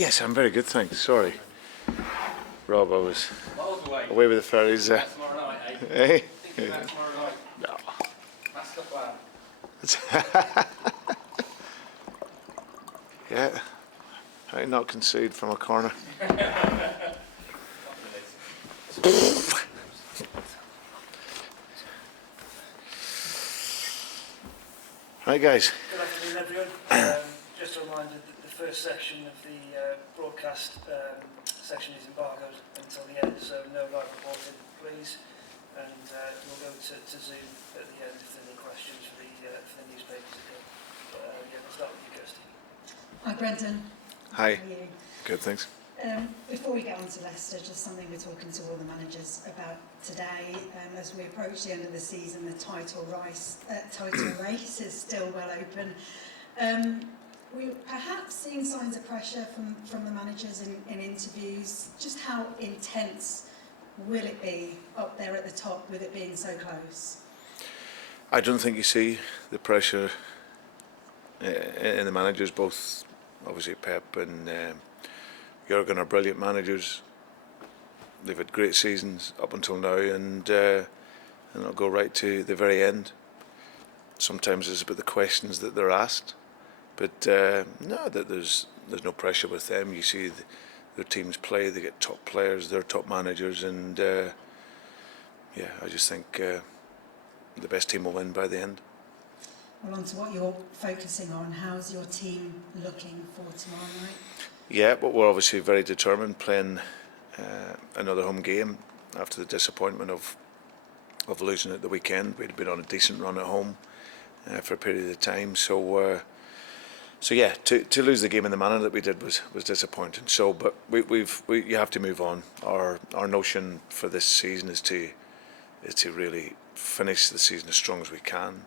Yes, I'm very good, thanks. Sorry, Rob, I was away with the ferries. Tomorrow night, eh? Hey? Thinking about tomorrow night. No. That's the plan. Yeah, I not concede from a corner. Right, guys. Good afternoon, everyone. Just a reminder that the first section of the broadcast section is embargoed until the end, so no live reporting, please. And we'll go to Zoom at the end if there are any questions for the newspapers again. Yeah, we'll start with you, Kirsty. Hi, Brendan. Hi. How are you? Good, thanks. Before we get on to Leicester, just something we're talking to all the managers about today. As we approach the end of the season, the title race is still well open. We're perhaps seeing signs of pressure from the managers in interviews. Just how intense will it be up there at the top with it being so close? I don't think you see the pressure in the managers, both obviously Pep and Jurgen are brilliant managers. They've had great seasons up until now, and it'll go right to the very end. Sometimes it's about the questions that they're asked, but no, that there's no pressure with them. You see their teams play; they get top players, they're top managers, and yeah, I just think the best team will win by the end. Well, on to what you're focusing on. How's your team looking for tomorrow night? Yeah, but we're obviously very determined, playing another home game after the disappointment of losing at the weekend. We'd been on a decent run at home for a period of time, so yeah, to lose the game in the manner that we did was disappointing. So, but you have to move on. Our notion for this season is to really finish the season as strong as we can.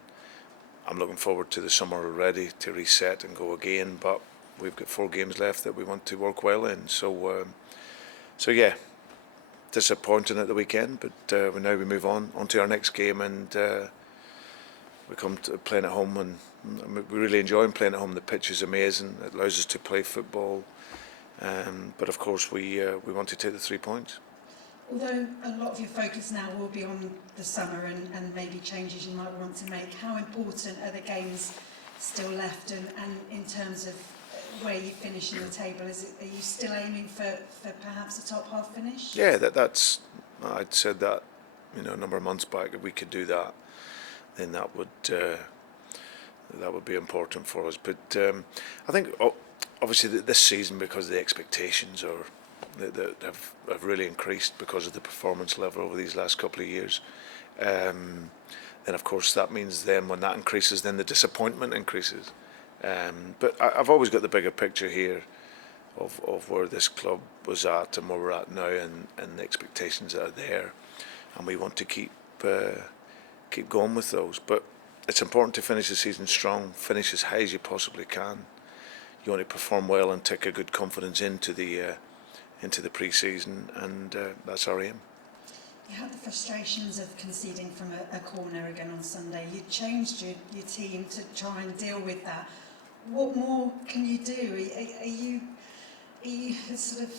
I'm looking forward to the summer already to reset and go again, but we've got 4 games left that we want to work well in. So yeah, disappointing at the weekend, but now we move on to our next game, and we come to playing at home, and we really enjoy playing at home. The pitch is amazing; it allows us to play football, but of course we want to take the 3 points. Although a lot of your focus now will be on the summer and maybe changes you might want to make, how important are the games still left, and in terms of where you finish in the table? Are you still aiming for perhaps a top half finish? Yeah, that's. I'd said that, a number of months back. If we could do that, then that would be important for us. But I think obviously this season, because the expectations that have really increased because of the performance level over these last couple of years. Then of course that means then when that increases, then the disappointment increases. But I've always got the bigger picture here of where this club was at and where we're at now, and the expectations that are there, and we want to keep going with those. But it's important to finish the season strong, finish as high as you possibly can. You want to perform well and take a good confidence into the pre-season, and that's our aim. You had the frustrations of conceding from a corner again on Sunday. You changed your team to try and deal with that. What more can you do? Are you sort of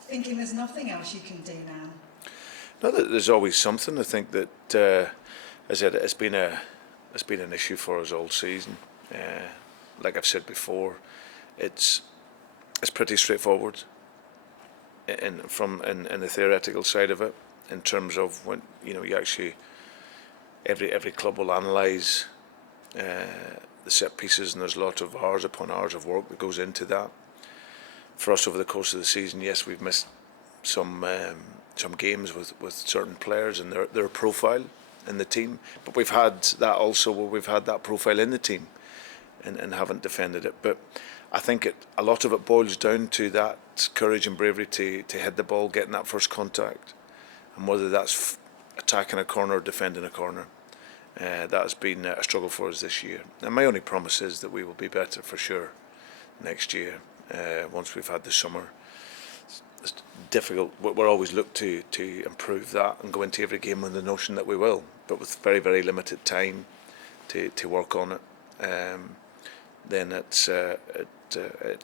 thinking there's nothing else you can do now? No, there's always something. I think that, as I said, it's been an issue for us all season. Like I've said before, it's pretty straightforward in the theoretical side of it, in terms of when you actually every club will analyse the set pieces, and there's a lot of hours upon hours of work that goes into that. For us over the course of the season, yes, we've missed some games with certain players and their profile in the team, but we've had that also where we've had that profile in the team and haven't defended it. But I think a lot of it boils down to that courage and bravery to hit the ball, getting that first contact, and whether that's attacking a corner or defending a corner. That has been a struggle for us this year. And my only promise is that we will be better for sure next year, once we've had the summer. It's difficult. We're always look to improve that and go into every game with the notion that we will, but with very, very limited time to work on it. Then it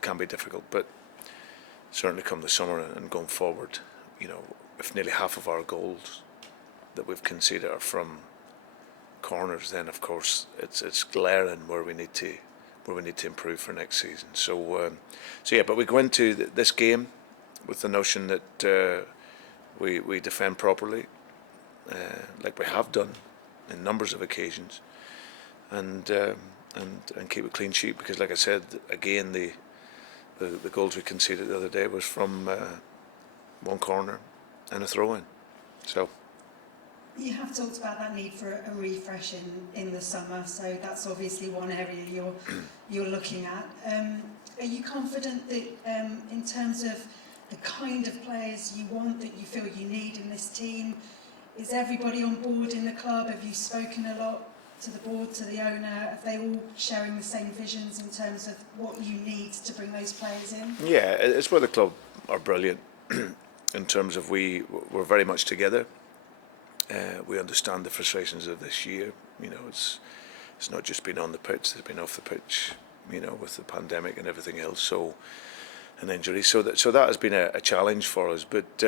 can be difficult. But certainly come the summer and going forward, if nearly half of our goals that we've conceded are from corners, then of course it's glaring where we need to improve for next season. So yeah, but we go into this game with the notion that we defend properly, like we have done in numbers of occasions, and keep a clean sheet, because, like I said, again, the goals we conceded the other day was from one corner and a throw-in. So You have talked about that need for a refresh in the summer, so that's obviously one area you're looking at. Are you confident that in terms of the kind of players you want, that you feel you need in this team, is everybody on board in the club? Have you spoken a lot to the board, to the owner? Are they all sharing the same visions in terms of what you need to bring those players in? yeah, it's where the club are brilliant in terms of we're very much together. We understand the frustrations of this year. It's not just been on the pitch; it's been off the pitch. With the pandemic and everything else, so an injury. So that has been a challenge for us. But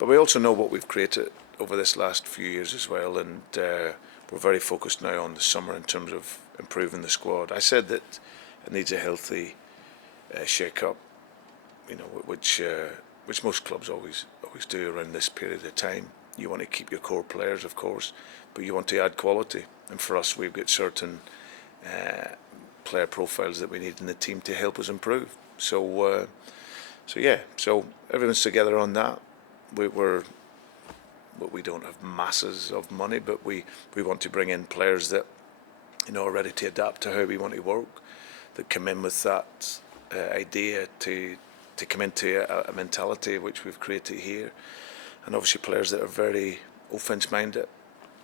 we also know what we've created over this last few years as well, and we're very focused now on the summer in terms of improving the squad. I said that it needs a healthy shake-up, which most clubs always do around this period of time. You want to keep your core players, of course, but you want to add quality. And for us, we've got certain player profiles that we need in the team to help us improve. So everyone's together on that. We don't have masses of money, but we want to bring in players that are ready to adapt to how we want to work, that come in with that idea to come into a mentality which we've created here, and obviously players that are very offense minded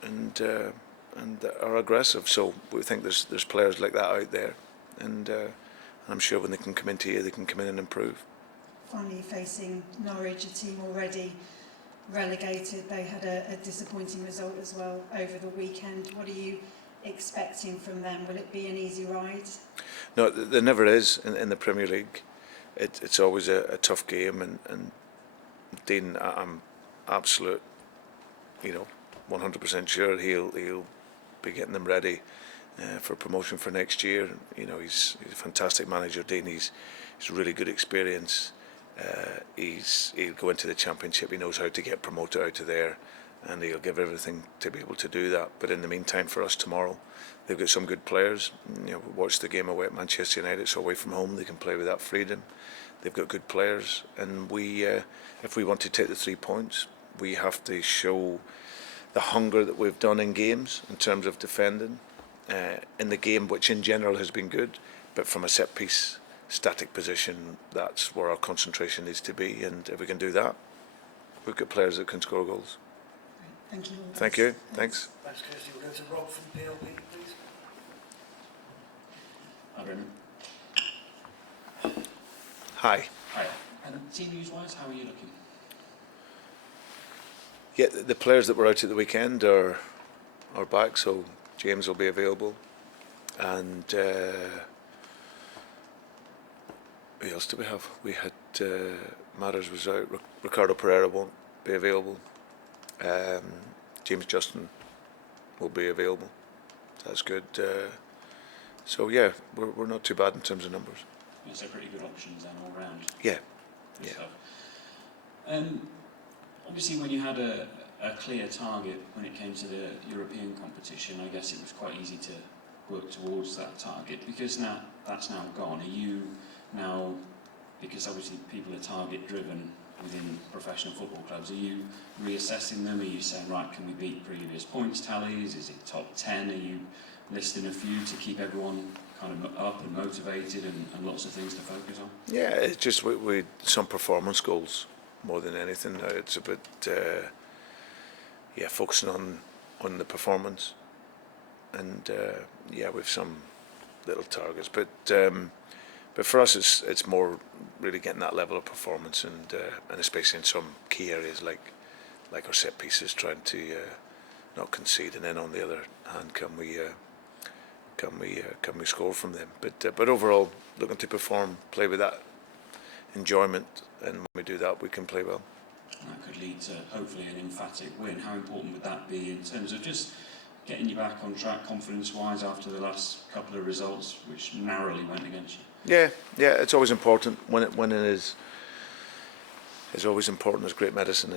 and that are aggressive. So we think there's players like that out there, and I'm sure when they can come into here, they can come in and improve. Finally, facing Norwich, a team already relegated. They had a disappointing result as well over the weekend. What are you expecting from them? Will it be an easy ride? No, there never is in the Premier League. It's always a tough game, and Dean, I'm absolute, 100% sure he'll be getting them ready for promotion for next year. He's a fantastic manager, Dean. He's really good experience. He'll go into the Championship. He knows how to get promoted out of there, and he'll give everything to be able to do that. But in the meantime, for us tomorrow, they've got some good players. Watch the game away at Manchester United. So away from home, they can play with that freedom. They've got good players, and if we want to take the 3 points, we have to show the hunger that we've done in games in terms of defending in the game, which in general has been good, but from a set piece, static position, that's where our concentration needs to be. And if we can do that, we've got players that can score goals. Great. Thank you. Thank you. Thanks. Thanks, Kirsty. We'll go to Rob from PLP, please. Hi, Brendan. Hi. Hi. Team news-wise, how are you looking? Yeah, the players that were out at the weekend are back, so James will be available, and who else do we have? We had Matters was out. Ricardo Pereira won't be available. James Justin will be available. That's good. So yeah, we're not too bad in terms of numbers. Yes, so pretty good options then all round. Yeah. Good Yeah. stuff. Obviously, when you had a clear target when it came to the European competition, I guess it was quite easy to work towards that target. Because now that's now gone, are you now, because obviously people are target driven within professional football clubs, are you reassessing them? Are you saying, right, can we beat previous points tallies? Is it top 10? Are you listing a few to keep everyone kind of up and motivated and lots of things to focus on? Yeah, it's just we some performance goals more than anything. Now it's a bit focusing on the performance, and we've some little targets, but for us it's more really getting that level of performance, and especially in some key areas like our set pieces, trying to not concede, and then on the other hand, can we score from them? But overall, looking to perform, play with that enjoyment, and when we do that, we can play well. And that could lead to hopefully an emphatic win. How important would that be in terms of just getting you back on track confidence-wise after the last couple of results, which narrowly went against you? Yeah, it's always important. Winning is always important. It's great medicine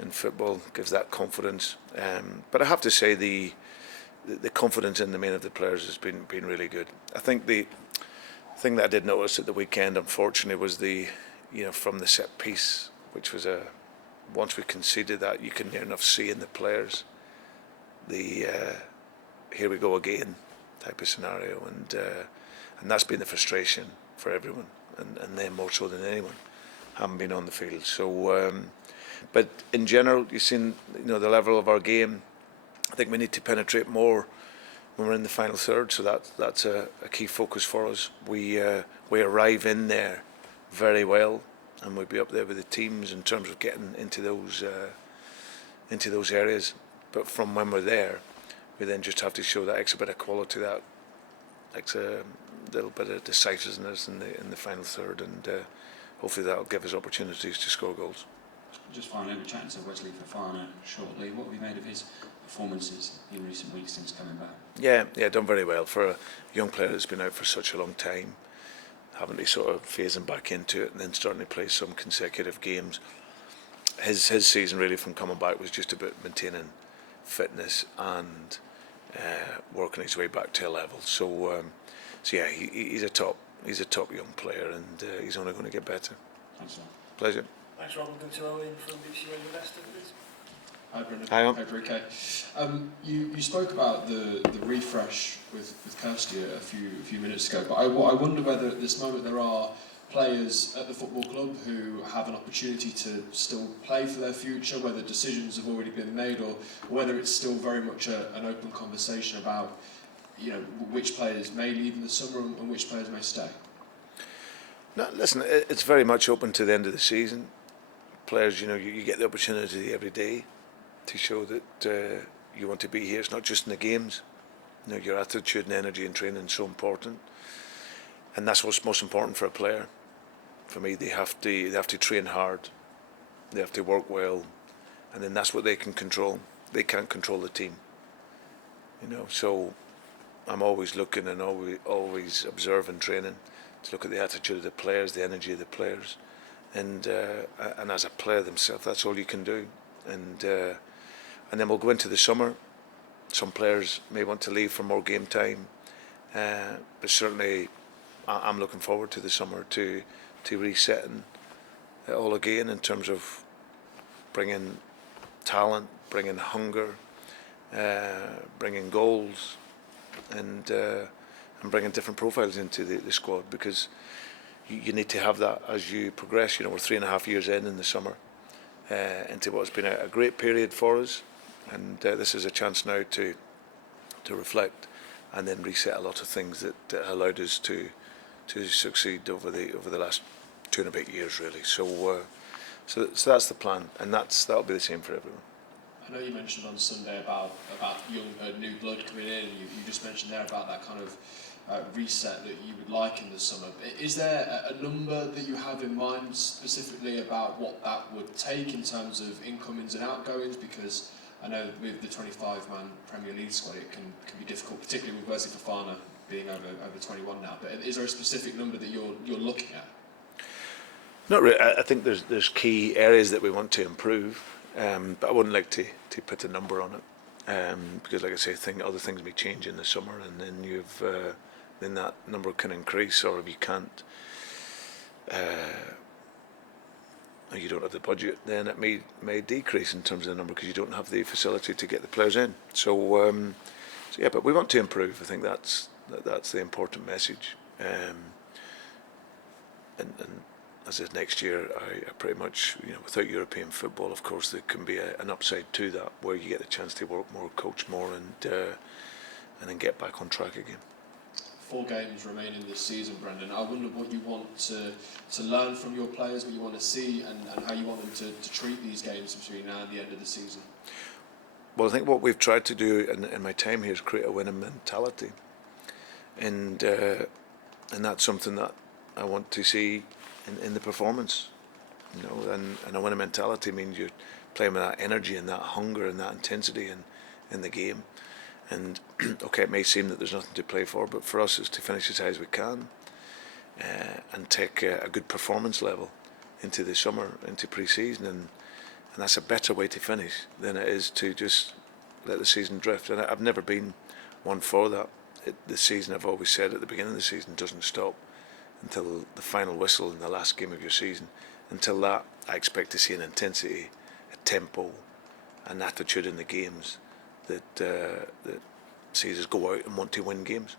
in football. Gives that confidence. But I have to say the confidence in the main of the players has been really good. I think the thing that I did notice at the weekend, unfortunately, was from the set piece, which was once we conceded that, you can near enough see in the players the here we go again type of scenario, and that's been the frustration for everyone, and them more so than anyone, haven't been on the field. So, but in general, you've seen the level of our game. I think we need to penetrate more when we're in the final third. So that's a key focus for us. We arrive in there very well, and we'll be up there with the teams in terms of getting into those areas. But from when we're there, we then just have to show that extra bit of quality, that extra little bit of decisiveness in the final third, and hopefully that'll give us opportunities to score goals. Just finally, we're chatting to Wesley Fofana shortly. What have you made of his performances in recent weeks since coming back? Yeah, done very well for a young player that's been out for such a long time, having to sort of phasing back into it and then starting to play some consecutive games. His season really from coming back was just about maintaining fitness and working his way back to a level. So yeah, he's a top young player, and he's only going to get better. Thanks a lot. Pleasure. Thanks, Rob. We'll go to Owen from BBC Radio Leicester, please. Hi, Brendan. Hi, Owen. Hope you're okay. You spoke about the refresh with Kirsty a few minutes ago, but I wonder whether at this moment there are players at the football club who have an opportunity to still play for their future, whether decisions have already been made, or whether it's still very much an open conversation about which players may leave in the summer and which players may stay. No, listen, it's very much open to the end of the season. Players, you get the opportunity every day to show that you want to be here. It's not just in the games. Your attitude and energy and training is so important, and that's what's most important for a player. For me, they have to train hard, they have to work well, and then that's what they can control. They can't control the team, So I'm always looking and always observing training to look at the attitude of the players, the energy of the players, and as a player themselves, that's all you can do. And then we'll go into the summer. Some players may want to leave for more game time, but certainly I'm looking forward to the summer to resetting it all again in terms of bringing talent, bringing hunger, bringing goals, and bringing different profiles into the squad, because you need to have that as you progress. We're 3.5 years in the summer into what's been a great period for us, and this is a chance now to reflect and then reset a lot of things that allowed us to succeed over the last 2.5 years, really. So that's the plan, and that'll be the same for everyone. I know you mentioned on Sunday about young new blood coming in. You just mentioned there about that kind of reset that you would like in the summer. Is there a number that you have in mind specifically about what that would take in terms of incomings and outgoings? Because I know with the 25-man Premier League squad, it can be difficult, particularly with Wesley Fofana being over 21 now. But is there a specific number that you're looking at? Not really. I think there's key areas that we want to improve, but I wouldn't like to put a number on it, because, like I say, other things may change in the summer, and then then that number can increase, or if you can't, you don't have the budget, then it may decrease in terms of the number because you don't have the facility to get the players in. So yeah, but we want to improve. I think that's the important message. And as is next year, I pretty much, without European football, of course, there can be an upside to that, where you get the chance to work more, coach more, and then get back on track again. 4 games remaining this season, Brendan. I wonder what you want to learn from your players, what you want to see, and how you want them to treat these games between now and the end of the season. Well, I think what we've tried to do in my time here is create a winning mentality, and that's something that I want to see in the performance. You know, and a winning mentality means you're playing with that energy and that hunger and that intensity in the game. And okay, it may seem that there's nothing to play for, but for us, it's to finish as high as we can and take a good performance level into the summer, into pre-season, and that's a better way to finish than it is to just let the season drift. And I've never been one for that. The season, I've always said at the beginning of the season, doesn't stop until the final whistle in the last game of your season. Until that, I expect to see an intensity, a tempo, an attitude in the games that sees us go out and want to win games.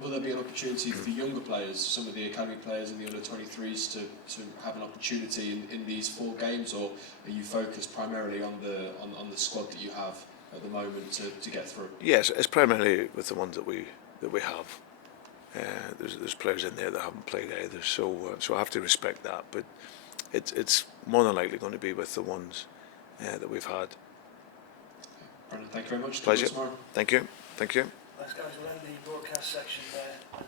Will there be an opportunity for younger players, some of the academy players in the under-23s, to have an opportunity in these 4 games, or are you focused primarily on the squad that you have at the moment to get through? Yes, it's primarily with the ones that we have. There's players in there that haven't played either, so I have to respect that. But it's more than likely going to be with the ones that we've had. Brendan, thank you very much. Pleasure. Tomorrow. Thank you. Thanks, guys. We'll end the broadcast section there. And